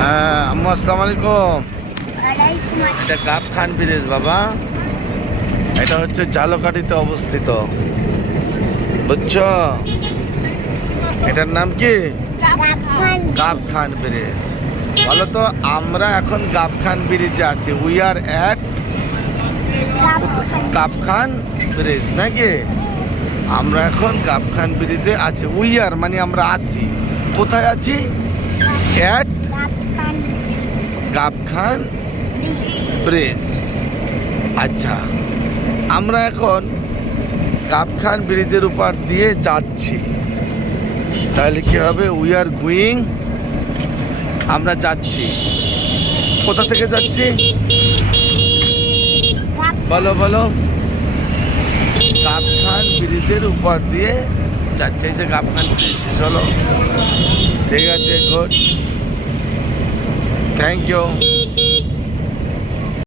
হ্যাঁ আম্মু আসসালামু আলাইকুম। এটা গাবখান ব্রিজ বাবা, এটা হচ্ছে ঝালকাঠিতে অবস্থিত, বুঝছো? এটার নাম কি? গাবখান ব্রিজ। বলো তো, আমরা এখন গাবখান ব্রিজে আছি। We are at Gabkhan bridge, নাকি? আমরা এখন গাবখান ব্রিজে আছি। উই আর মানে আমরা আছি। কোথায় আছি? At Gabkhan bridge. আচ্ছা, আমরা এখন গাবখান ব্রিজের উপর দিয়ে যাচ্ছি। তাহলে কি হবে? উই আর গোয়িং, আমরা যাচ্ছি। কোথা থেকে যাচ্ছি বলো বলো? গাবখান ব্রিজের উপর দিয়ে যাচ্ছে। এই যে গাবখান ব্রিজ শেষ হলো। ঠিক আছে, গুড, থ্যাংক ইউ।